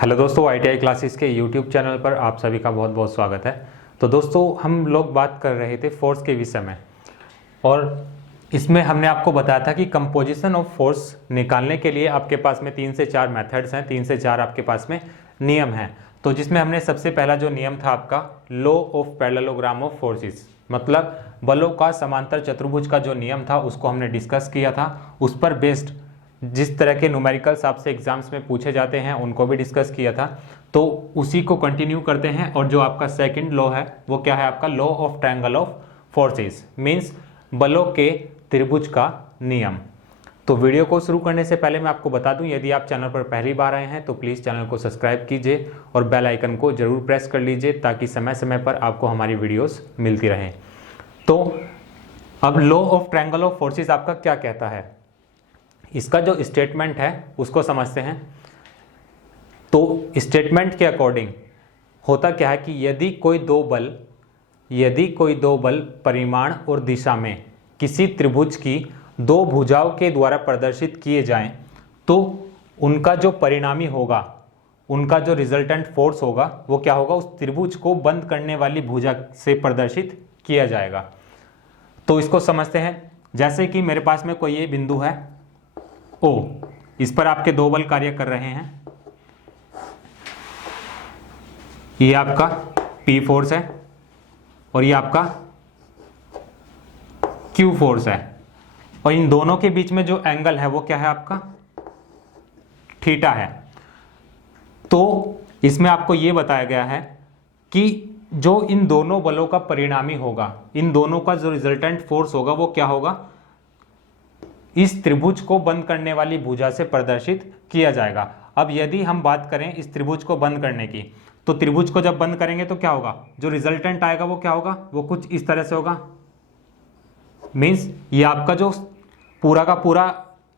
Hello दोस्तों, ITI classes के YouTube channel पर आप सभी का बहुत बहुत स्वागत है। तो दोस्तों, हम लोग बात कर रहे थे फोर्स के विषय में और इसमें हमने आपको बताया था कि कंपोजिशन ऑफ फोर्स निकालने के लिए आपके पास में 3 से 4 मेथड्स हैं, 3 से 4 आपके पास में नियम हैं। तो जिसमें हमने सबसे पहला जो नियम था आपका law of parallelogram of forces, मतलब बलों का समांतर चतुर्भुज का जो नियम था उसको हमने डिस्कस किया था। उस पर बेस्ड जिस तरह के न्यूमेरिकल्स आपसे एग्जाम्स में पूछे जाते हैं उनको भी डिस्कस किया था। तो उसी को कंटिन्यू करते हैं और जो आपका सेकंड लॉ है वो क्या है आपका law of triangle of forces, means बलों के त्रिभुज का नियम। तो वीडियो को शुरू करने से पहले मैं आपको बता दूं, यदि आप चैनल पर पहली बार आए हैं तो प्लीज़ चैनल को सब्सक्राइब कीजिए और बेल आइकन को जरूर प्रेस कर लीजिए ताकि समय समय पर आपको हमारी वीडियोस मिलती रहें। तो अब law of triangle of forces आपका क्या कहता है, इसका जो स्टेटमेंट है उसको समझते हैं। तो स्टेटमेंट के अकॉर्डिंग होता क्या है कि यदि कोई दो बल परिमाण और दिशा में किसी त्रिभुज की दो भुजाओं के द्वारा प्रदर्शित किए जाएं तो उनका जो परिणामी होगा, उनका जो रिजल्टेंट फोर्स होगा वो क्या होगा, उस त्रिभुज को बंद करने वाली भुजा से प्रदर्शित किया जाएगा। तो इसको समझते हैं। जैसे कि मेरे पास में कोई ये बिंदु है O, इस पर आपके दो बल कार्य कर रहे हैं। ये आपका P फोर्स है और ये आपका Q फोर्स है और इन दोनों के बीच में जो एंगल है वो क्या है आपका थीटा है। तो इसमें आपको ये बताया गया है कि जो इन दोनों बलों का परिणामी होगा, इन दोनों का जो रिजल्टेंट फोर्स होगा वो क्या होगा, इस त्रिभुज को बंद करने वाली भुजा से प्रदर्शित किया जाएगा। अब यदि हम बात करें इस त्रिभुज को बंद करने की, तो त्रिभुज को जब बंद करेंगे तो क्या होगा, जो रिजल्टेंट आएगा वो क्या होगा, वो कुछ इस तरह से होगा। मींस ये आपका जो पूरा का पूरा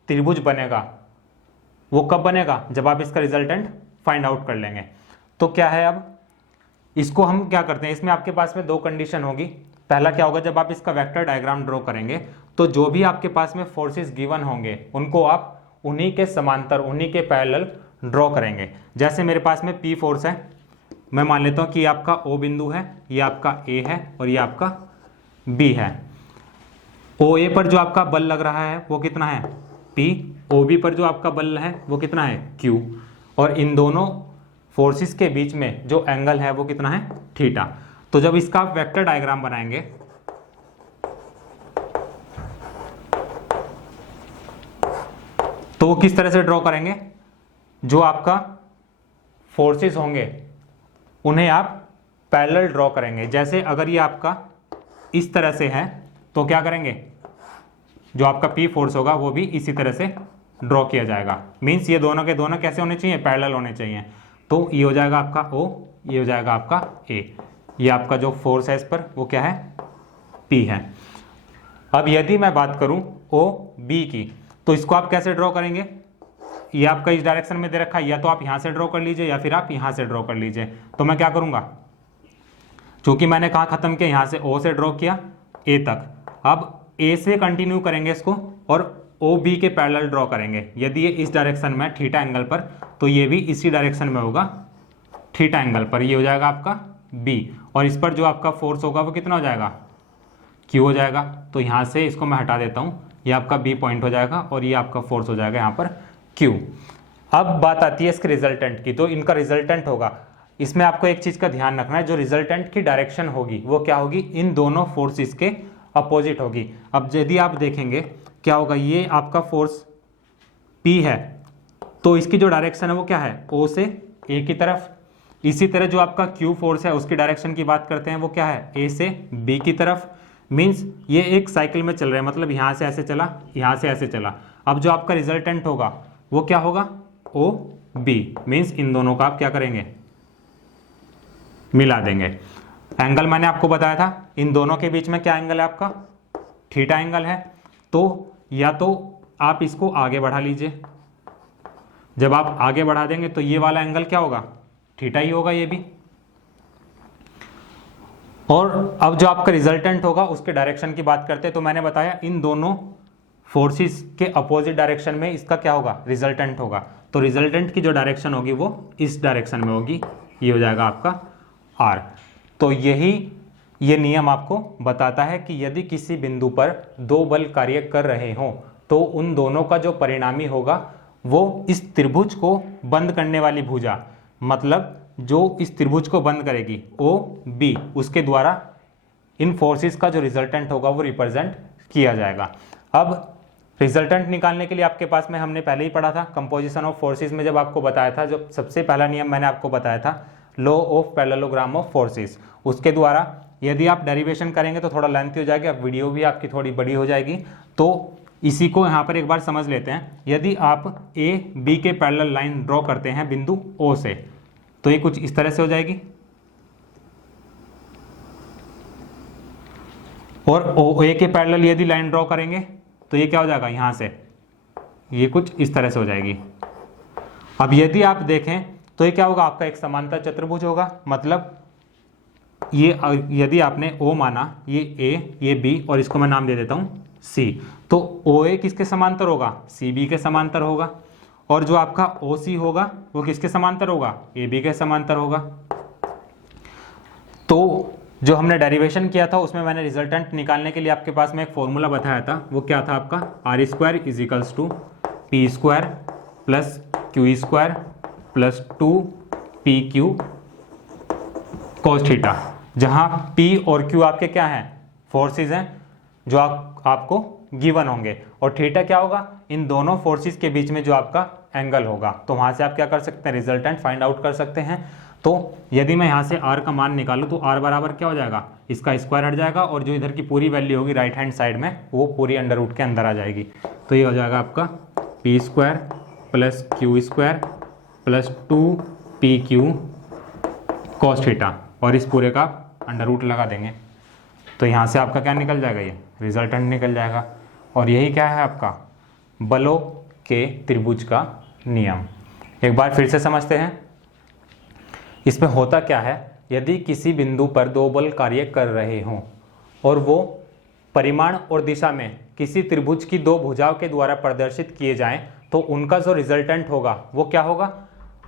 त्रिभुज बनेगा वो कब बनेगा, जब आप इसका रिजल्टेंट फाइंड आउट कर लेंगे। तो क्या है, अब इसको हम क्या करते हैं, इसमें आपके पास में दो कंडीशन होगी। पहला क्या होगा, जब आप इसका वेक्टर डायग्राम ड्रॉ करेंगे तो जो भी आपके पास में फोर्सेस गिवन होंगे उनको आप उन्हीं के समांतर, उन्हीं के पैरेलल ड्रॉ करेंगे। जैसे मेरे पास में P फोर्स है, मैं मान लेता हूं कि ये आपका O बिंदु है, ये आपका A है और ये आपका B है। OA पर जो आपका बल लग रहा है वो कितना है P, OB पर जो आपका बल है वो कितना है Q, और इन दोनों फोर्सेस के बीच में जो एंगल है वो कितना है थीटा। तो जब इसका आप वेक्टर डायग्राम बनाएंगे तो वो किस तरह से ड्रॉ करेंगे, जो आपका फोर्सेस होंगे उन्हें आप पैरेलल ड्रॉ करेंगे। जैसे अगर ये आपका इस तरह से है तो क्या करेंगे, जो आपका P फोर्स होगा वो भी इसी तरह से ड्रॉ किया जाएगा। मींस ये दोनों के दोनों कैसे होने चाहिए, पैरेलल होने चाहिए। तो ये हो जाएगा आपका O, ये हो जाएगा आपका A। ये आपका जो फोर्स है इस पर वो क्या है P है। अब यदि मैं बात करूं OB की, तो इसको आप कैसे ड्रॉ करेंगे, ये आपका इस डायरेक्शन में दे रखा है, या तो आप यहां से ड्रॉ कर लीजिए या फिर आप यहां से ड्रॉ कर लीजिए। तो मैं क्या करूंगा, चूंकि मैंने कहा खत्म किया, यहां से O से ड्रॉ किया A तक, अब A से कंटिन्यू करेंगे इसको और OB के पैरेलल ड्रॉ करेंगे। यदि ये इस डायरेक्शन में थीटा एंगल पर, तो ये भी इसी डायरेक्शन में होगा थीटा एंगल पर, ये हो जाएगा आपका B, और इस पर जो आपका फोर्स होगा वो कितना हो जाएगा Q हो जाएगा। तो यहाँ से इसको मैं हटा देता हूँ, ये आपका B पॉइंट हो जाएगा और ये आपका फोर्स हो जाएगा यहाँ पर Q। अब बात आती है इसके रिजल्टेंट की। तो इनका रिजल्टेंट होगा, इसमें आपको एक चीज़ का ध्यान रखना है, जो रिजल्टेंट की डायरेक्शन होगी वो क्या होगी, इन दोनों फोर्सेस के अपोजिट होगी। अब यदि आप देखेंगे क्या होगा, ये आपका फोर्स P है तो इसकी जो डायरेक्शन है वो क्या है O से A की तरफ। इसी तरह जो आपका Q फोर्स है उसकी डायरेक्शन की बात करते हैं वो क्या है A से B की तरफ। मींस ये एक साइकिल में चल रहा है, मतलब यहाँ से ऐसे चला, यहाँ से ऐसे चला। अब जो आपका रिजल्टेंट होगा वो क्या होगा OB, मींस इन दोनों का आप क्या करेंगे मिला देंगे। एंगल मैंने आपको बताया था, इन दोनों के बीच में क्या एंगल है आपका थीटा एंगल है। तो या तो आप इसको आगे बढ़ा लीजिए, जब आप आगे बढ़ा देंगे तो ये वाला एंगल क्या होगा थीटा ही होगा ये भी। और अब जो आपका रिजल्टेंट होगा उसके डायरेक्शन की बात करते हैं। तो मैंने बताया इन दोनों फोर्सेस के अपोजिट डायरेक्शन में इसका क्या होगा रिजल्टेंट होगा। तो रिजल्टेंट की जो डायरेक्शन होगी वो इस डायरेक्शन में होगी, ये हो जाएगा आपका R। तो ये नियम आपको बताता है कि यदि किसी बिंदु पर दो बल कार्य कर रहे हों तो उन दोनों का जो परिणामी होगा वो इस त्रिभुज को बंद करने वाली भुजा, मतलब जो इस त्रिभुज को बंद करेगी OB, उसके द्वारा इन फोर्सेस का जो रिजल्टेंट होगा वो रिप्रेजेंट किया जाएगा। अब रिजल्टेंट निकालने के लिए आपके पास में हमने पहले ही पढ़ा था कंपोजिशन ऑफ फोर्सेस में, जब आपको बताया था, जो सबसे पहला नियम मैंने आपको बताया था law of parallelogram of forces, उसके द्वारा यदि आप डेरिवेशन करेंगे तो थोड़ा लेंथी हो जाएगी, अब वीडियो भी आपकी थोड़ी बड़ी हो जाएगी। तो इसी को यहाँ पर एक बार समझ लेते हैं। यदि आप AB के पैरेलल लाइन ड्रॉ करते हैं बिंदु O से, तो ये कुछ इस तरह से हो जाएगी, और OA के पैरेलल यदि लाइन ड्रॉ करेंगे तो ये क्या हो जाएगा, यहाँ से ये कुछ इस तरह से हो जाएगी। अब यदि आप देखें तो ये क्या होगा, आपका एक समांतर चतुर्भुज होगा, मतलब ये यदि आपने O माना, ये A, ये B और इसको मैं नाम दे देता हूँ C, तो OA किसके समांतर होगा, CB के समांतर होगा, और जो आपका OC होगा वो किसके समांतर होगा, AB के समांतर होगा। तो जो हमने डेरिवेशन किया था उसमें मैंने रिजल्टेंट निकालने के लिए आपके पास में एक फॉर्मूला बताया था, वो क्या था आपका, R² = P² plus Q² plus 2PQ cos theta, जहाँ P और Q आपके क्या हैं, फोर्सेस हैं जो आपको गिवन होंगे, और थीटा क्या होगा, इन दोनों फोर्सेस के बीच में जो आपका एंगल होगा। तो वहाँ से आप क्या कर सकते हैं, रिजल्टेंट फाइंड आउट कर सकते हैं। तो यदि मैं यहाँ से R का मान निकालूँ तो R बराबर क्या हो जाएगा, इसका स्क्वायर हट जाएगा, और जो इधर की पूरी वैल्यू होगी राइट हैंड साइड में वो पूरी अंडर रूट के अंदर आ जाएगी। तो ये हो जाएगा आपका P² plus Q² plus 2PQ cos theta, और इस पूरे का अंडर रूट लगा देंगे तो यहाँ से आपका क्या निकल जाएगा, ये रिजल्टेंट निकल जाएगा। और यही क्या है आपका बलों के त्रिभुज का नियम। एक बार फिर से समझते हैं इसमें होता क्या है। यदि किसी बिंदु पर दो बल कार्य कर रहे हों और वो परिमाण और दिशा में किसी त्रिभुज की दो भुजाओं के द्वारा प्रदर्शित किए जाएं तो उनका जो रिजल्टेंट होगा वो क्या होगा,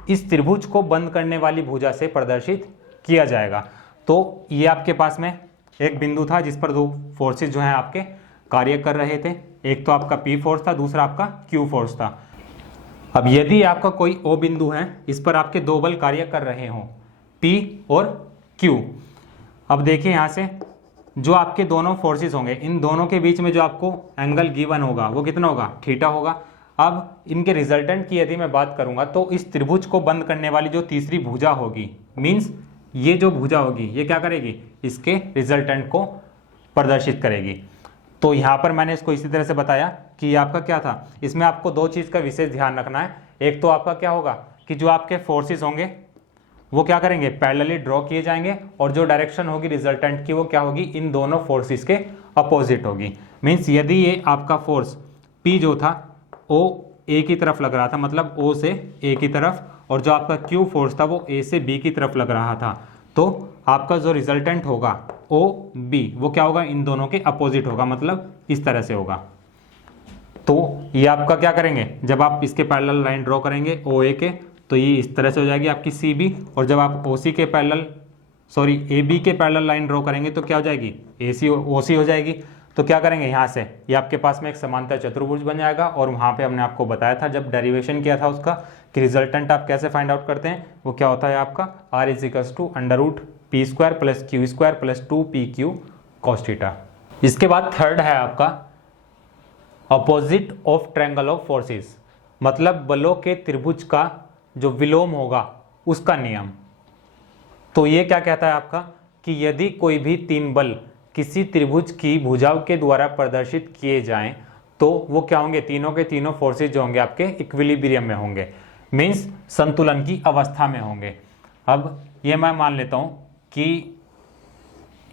इस त्रिभुज को बंद करने वाली भुजा से प्रदर्शित किया जाएगा। तो ये आपके पास में एक बिंदु था जिस पर दो फोर्सेस जो हैं आपके कार्य कर रहे थे, एक तो आपका P फोर्स था, दूसरा आपका Q फोर्स था। अब यदि आपका कोई O बिंदु है, इस पर आपके दो बल कार्य कर रहे हों P और Q। अब देखिए यहाँ से जो आपके दोनों फोर्सेस होंगे, इन दोनों के बीच में जो आपको एंगल गिवन होगा वो कितना होगा, थीटा होगा। अब इनके रिजल्टेंट की यदि मैं बात करूंगा तो इस त्रिभुज को बंद करने वाली जो तीसरी भुजा होगी, मीन्स ये जो भुजा होगी ये क्या करेगी, इसके रिजल्टेंट को प्रदर्शित करेगी। तो यहाँ पर मैंने इसको इसी तरह से बताया कि ये आपका क्या था, इसमें आपको दो चीज़ का विशेष ध्यान रखना है। एक तो आपका क्या होगा कि जो आपके फोर्सेस होंगे वो क्या करेंगे, पैरेलली ड्रॉ किए जाएंगे, और जो डायरेक्शन होगी रिजल्टेंट की वो क्या होगी, इन दोनों फोर्सेस के अपोजिट होगी। मीन्स यदि ये आपका फोर्स P जो था O A की तरफ लग रहा था, मतलब O से A की तरफ, और जो आपका Q फोर्स था वो A से B की तरफ लग रहा था, तो आपका जो रिजल्टेंट होगा OB वो क्या होगा, इन दोनों के अपोजिट होगा, मतलब इस तरह से होगा। तो ये आपका क्या करेंगे, जब आप इसके पैरेलल लाइन ड्रॉ करेंगे OA के, तो ये इस तरह से हो जाएगी आपकी CB, और जब आप AB के पैरेलल लाइन ड्रॉ करेंगे तो क्या हो जाएगी, OC हो जाएगी। तो क्या करेंगे, यहाँ से ये आपके पास में एक समांतर चतुर्भुज बन जाएगा। और वहाँ पे हमने आपको बताया था जब डेरिवेशन किया था उसका कि रिजल्टेंट आप कैसे फाइंड आउट करते हैं, वो क्या होता है आपका R = P² plus Q² plus 2PQ cos theta. इसके बाद थर्ड है आपका opposite of triangle of forces, मतलब बलों के त्रिभुज का जो विलोम होगा उसका नियम। तो ये क्या कहता है आपका कि यदि कोई भी तीन बल किसी त्रिभुज की भुजाओं के द्वारा प्रदर्शित किए जाएं तो वो क्या होंगे, तीनों के तीनों फोर्सेस जो होंगे आपके इक्विलिब्रियम में होंगे, मीन्स संतुलन की अवस्था में होंगे। अब ये मैं मान लेता हूं कि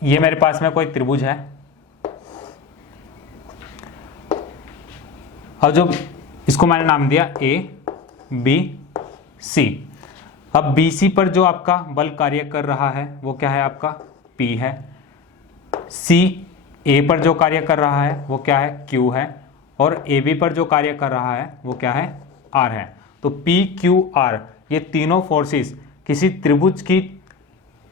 ये मेरे पास में कोई त्रिभुज है, और जो इसको मैंने नाम दिया ABC। अब BC पर जो आपका बल कार्य कर रहा है वो क्या है, आपका P है। CA पर जो कार्य कर रहा है वो क्या है, Q है। और AB पर जो कार्य कर रहा है वो क्या है, R है। तो पी क्यू आर ये तीनों फोर्सेस किसी त्रिभुज की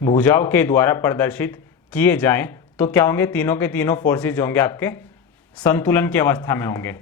भुजाओं के द्वारा प्रदर्शित किए जाएं तो क्या होंगे, तीनों के तीनों फोर्सेस जो होंगे आपके संतुलन की अवस्था में होंगे,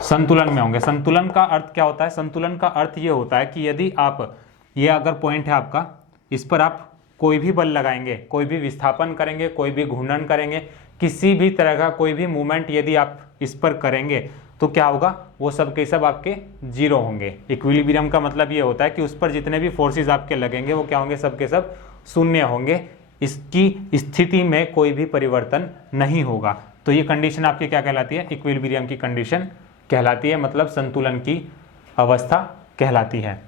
संतुलन में होंगे। संतुलन का अर्थ क्या होता है? संतुलन का अर्थ ये होता है कि यदि आप, ये अगर पॉइंट है आपका, इस पर आप कोई भी बल लगाएंगे, कोई भी विस्थापन करेंगे, कोई भी घूर्णन करेंगे, किसी भी तरह का कोई भी मूवमेंट यदि आप इस पर करेंगे तो क्या होगा, वो सब के सब आपके जीरो होंगे। इक्विलिब्रियम का मतलब ये होता है कि उस पर जितने भी फोर्सेस आपके लगेंगे वो क्या होंगे, सब के सब शून्य होंगे, इसकी स्थिति में कोई भी परिवर्तन नहीं होगा। तो ये कंडीशन आपकी क्या कहलाती है? इक्विलिब्रियम की कंडीशन कहलाती है, मतलब संतुलन की अवस्था कहलाती है।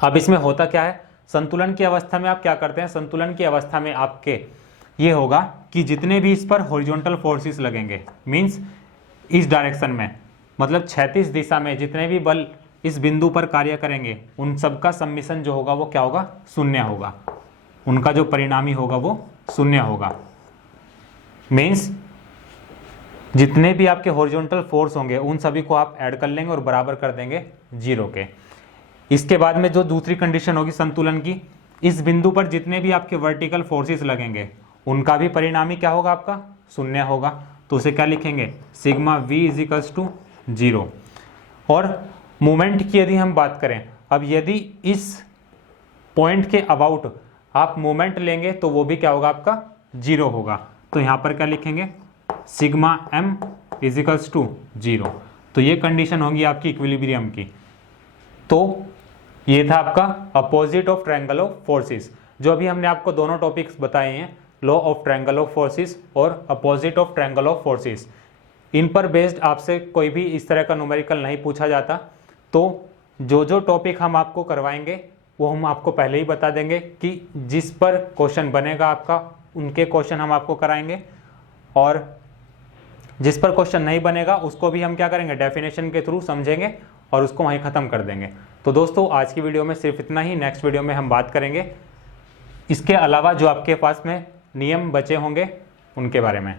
अब इसमें होता क्या है, संतुलन की अवस्था में आप क्या करते हैं, संतुलन की अवस्था में आपके ये होगा कि जितने भी इस पर हॉरिजॉन्टल फोर्सेस लगेंगे, मींस इस डायरेक्शन में, मतलब क्षैतिज दिशा में जितने भी बल इस बिंदु पर कार्य करेंगे उन सब का सम्मिशन जो होगा वो क्या होगा, शून्य होगा, उनका जो परिणामी होगा वो शून्य होगा। मींस जितने भी आपके हॉरिजॉन्टल फोर्स होंगे उन सभी को आप ऐड कर लेंगे और बराबर कर देंगे जीरो के। इसके बाद में जो दूसरी कंडीशन होगी संतुलन की, इस बिंदु पर जितने भी आपके वर्टिकल फोर्सेस लगेंगे उनका भी परिणामी क्या होगा, आपका शून्य होगा। तो उसे क्या लिखेंगे, sigma v equals to zero. और मोमेंट की यदि हम बात करें, अब यदि इस पॉइंट के अबाउट आप मोमेंट लेंगे तो वो भी क्या होगा, आपका जीरो होगा। तो यहाँ पर क्या लिखेंगे, sigma m equals to zero. तो ये कंडीशन होगी आपकी इक्विलिब्रियम की। तो ये था आपका opposite of triangle of forces. जो अभी हमने आपको दोनों टॉपिक्स बताए हैं, law of triangle of forces और opposite of triangle of forces, इन पर बेस्ड आपसे कोई भी इस तरह का न्यूमेरिकल नहीं पूछा जाता। तो जो जो टॉपिक हम आपको करवाएंगे वो हम आपको पहले ही बता देंगे कि जिस पर क्वेश्चन बनेगा आपका उनके क्वेश्चन हम आपको कराएंगे, और जिस पर क्वेश्चन नहीं बनेगा उसको भी हम क्या करेंगे, डेफिनेशन के थ्रू समझेंगे और उसको वहीं ख़त्म कर देंगे। तो दोस्तों आज की वीडियो में सिर्फ इतना ही। नेक्स्ट वीडियो में हम बात करेंगे इसके अलावा जो आपके पास में नियम बचे होंगे उनके बारे में।